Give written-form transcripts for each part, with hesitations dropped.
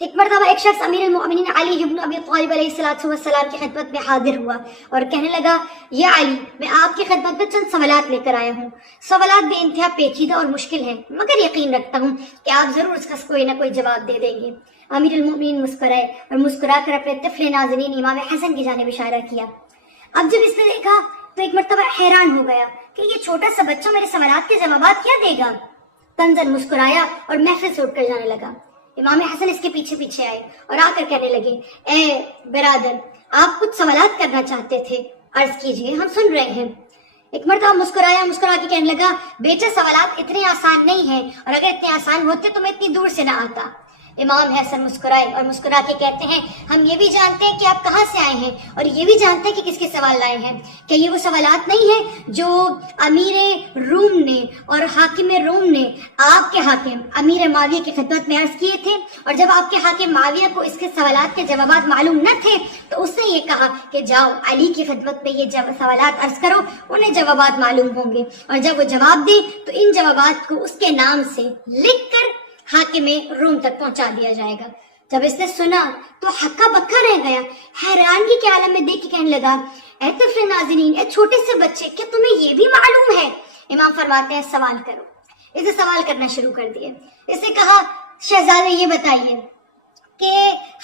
ایک مرتبہ ایک شخص امیر المؤمنین علی ابن ابی طالب علیہ السلام کی خدمت میں حاضر ہوا اور کہنے لگا، یا علی، میں آپ کی خدمت میں چند سوالات لے کر آیا ہوں۔ سوالات بے انتہا پیچیدہ اور مشکل ہیں، مگر یقین رکھتا ہوں کہ آپ ضرور اس کا کوئی نہ کوئی جواب دے دیں گے۔ امیر المؤمنین مسکرائے اور مسکرا کر اپنے طفل نازنین امام حسن کی جانب اشارہ کیا۔ اب جب اس نے دیکھا تو ایک مرتبہ حیران ہو گیا کہ یہ چھوٹا سا بچہ میرے سوالات کے جوابات کیا دے گا۔ طنزاً مسکرایا اور محفل سے اٹھ کر جانے لگا۔ امام حسن اس کے پیچھے پیچھے آئے اور آ کر کہنے لگے، اے برادر، آپ کچھ سوالات کرنا چاہتے تھے، عرض کیجئے، ہم سن رہے ہیں۔ ایک مرتبہ مسکرا کے کہنے لگا، بیٹا سوالات اتنے آسان نہیں ہیں، اور اگر اتنے آسان ہوتے تو میں اتنی دور سے نہ آتا۔ امام حسن مسکرائے اور مسکرا کے کہتے ہیں، ہم یہ بھی جانتے ہیں کہ آپ کہاں سے آئے ہیں، اور یہ بھی جانتے ہیں کہ کس کے سوال لائے ہیں۔ کہ یہ وہ سوالات نہیں ہیں جو امیر روم نے اور حاکم روم نے آپ کے حاکم امیر معاویہ کی خدمت میں عرض کیے تھے، اور جب آپ کے حاکم معاویہ کو اس کے سوالات کے جوابات معلوم نہ تھے تو اس نے یہ کہا کہ جاؤ علی کی خدمت میں یہ سوالات عرض کرو، انہیں جوابات معلوم ہوں گے، اور جب وہ جواب دیں تو ان جوابات کو اس کے نام سے لکھ کر حاکم روم تک پہنچا دیا جائے گا۔ جب اس نے سنا تو ہکا بکا رہ گیا، حیرانگی کے عالم میں دیکھ کے کہنے لگا، اے طفل ناظرین، اے چھوٹے سے بچے، کیا تمہیں یہ بھی معلوم ہے؟ امام فرماتے ہیں، سوال کرو۔ اسے سوال کرنا شروع کر دیے۔ اسے کہا، شہزادے یہ بتائیے کہ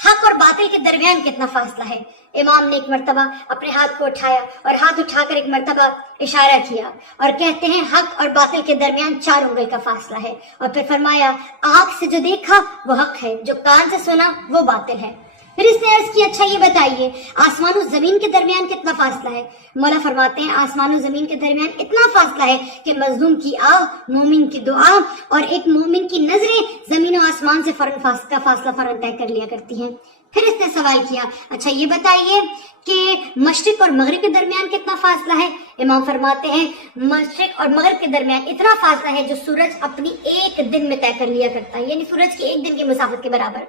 حق اور باطل کے درمیان کتنا فاصلہ ہے؟ امام نے ایک مرتبہ اپنے ہاتھ کو اٹھایا اور ہاتھ اٹھا کر ایک مرتبہ اشارہ کیا اور کہتے ہیں، حق اور باطل کے درمیان 4 انگل کا فاصلہ ہے۔ اور پھر فرمایا، آنکھ سے جو دیکھا وہ حق ہے، جو کان سے سنا وہ باطل ہے۔ پھر اس نے عرض کی، اچھا یہ بتائیے، آسمان و زمین کے درمیان کتنا فاصلہ ہے؟ مولا فرماتے ہیں، آسمان و زمین کے درمیان اتنا فاصلہ ہے کہ مظلوم کی آہ، مومن کی دعا اور ایک مومن کی نظریں زمین و آسمان سے کا فاصلہ فوراً طے کر لیا کرتی ہیں۔ پھر اس نے سوال کیا، اچھا یہ بتائیے کہ مشرق اور مغرب کے درمیان کتنا فاصلہ ہے؟ امام فرماتے ہیں، مشرق اور مغرب کے درمیان اتنا فاصلہ ہے جو سورج اپنی ایک دن میں طے کر لیا کرتا ہے، یعنی سورج کی ایک دن کی مسافت کے برابر۔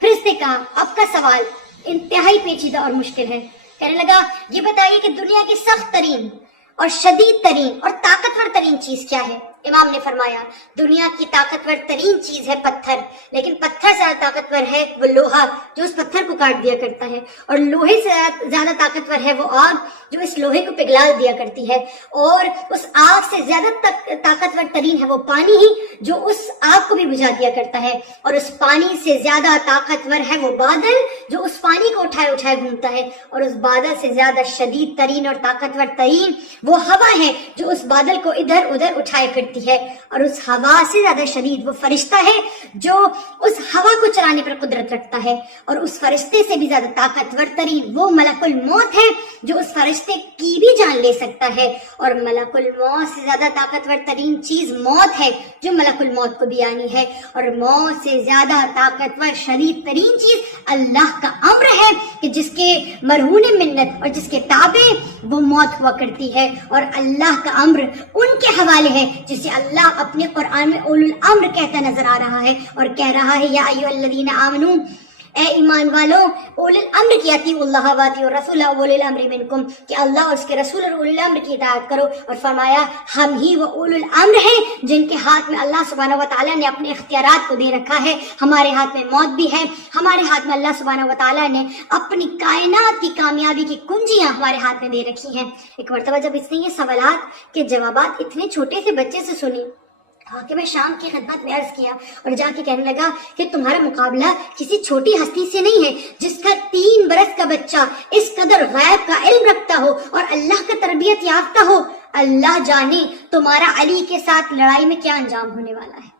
پھر اس نے کہا، اب کا سوال انتہائی پیچیدہ اور مشکل ہے۔ کہنے لگا، یہ بتائیے کہ دنیا کی سخت ترین اور شدید ترین اور طاقتور ترین چیز کیا ہے؟ امام نے فرمایا، دنیا کی طاقتور ترین چیز ہے پتھر، لیکن پتھر سے زیادہ طاقتور ہے وہ لوہا جو اس پتھر کو کاٹ دیا کرتا ہے، اور لوہے سے زیادہ طاقتور ہے وہ آگ جو اس لوہے کو پگھلا دیا کرتی ہے، اور اس آگ سے زیادہ طاقتور ترین ہے وہ پانی ہی جو اس آگ کو بھی بجھا دیا کرتا ہے، اور اس پانی سے زیادہ طاقتور ہے وہ بادل جو اس پانی کو اٹھائے اٹھائے گھومتا ہے، اور اس بادل سے زیادہ شدید ترین اور طاقتور ترین وہ ہوا ہے جو اس بادل کو ادھر ادھر اٹھائے کرتی ہے، اور اس ہوا سے زیادہ شدید وہ فرشتہ ہے جو اس ہوا کو چلانے پر قدرت رکھتا ہے، اور اس فرشتے سے بھی زیادہ طاقتور ترین وہ ملک الموت ہے جو اس فرشتے کی بھی جان لے سکتا ہے، اور ملک الموت سے زیادہ طاقتور ترین چیز موت ہے جو ملک الموت کو بھی آنی ہے، اور موت سے زیادہ طاقتور شدید ترین چیز اللہ کا امر ہے کہ جس کے مرہون منت اور جس کے تابع وہ موت ہوا کرتی ہے، اور اللہ کا امر ان کے حوالے ہے جسے اللہ اپنے قرآن میں اولو الامر کہتا نظر آ رہا ہے، اور کہہ رہا ہے، یا ایھا الذین آمنو، اے ایمان والو، اولو الامر کی اطیعوا اللہ و اطیعوا الرسول واولی الامر منکم، کہ اللہ اور اس کے رسول اور اولو الامر کی اطاعت کرو، اور فرمایا ہم ہی وہ اولو الامر ہیں جن کے ہاتھ میں اللہ سبحانہ و تعالیٰ نے اپنے اختیارات کو دے رکھا ہے۔ ہمارے ہاتھ میں موت بھی ہے، ہمارے ہاتھ میں اللہ سبحانہ و تعالیٰ نے اپنی کائنات کی کامیابی کی کنجیاں ہمارے ہاتھ میں دے رکھی ہیں۔ ایک مرتبہ جب اس نے یہ سوالات کے جوابات اتنے چھوٹے سے بچے سے سنی، حاکم شام کی خدمت میں عرض کیا اور جا کے کہنے لگا کہ تمہارا مقابلہ کسی چھوٹی ہستی سے نہیں ہے جس کا 3 برس کا بچہ اس قدر غیب کا علم رکھتا ہو اور اللہ کا تربیت یافتہ ہو۔ اللہ جانے تمہارا علی کے ساتھ لڑائی میں کیا انجام ہونے والا ہے۔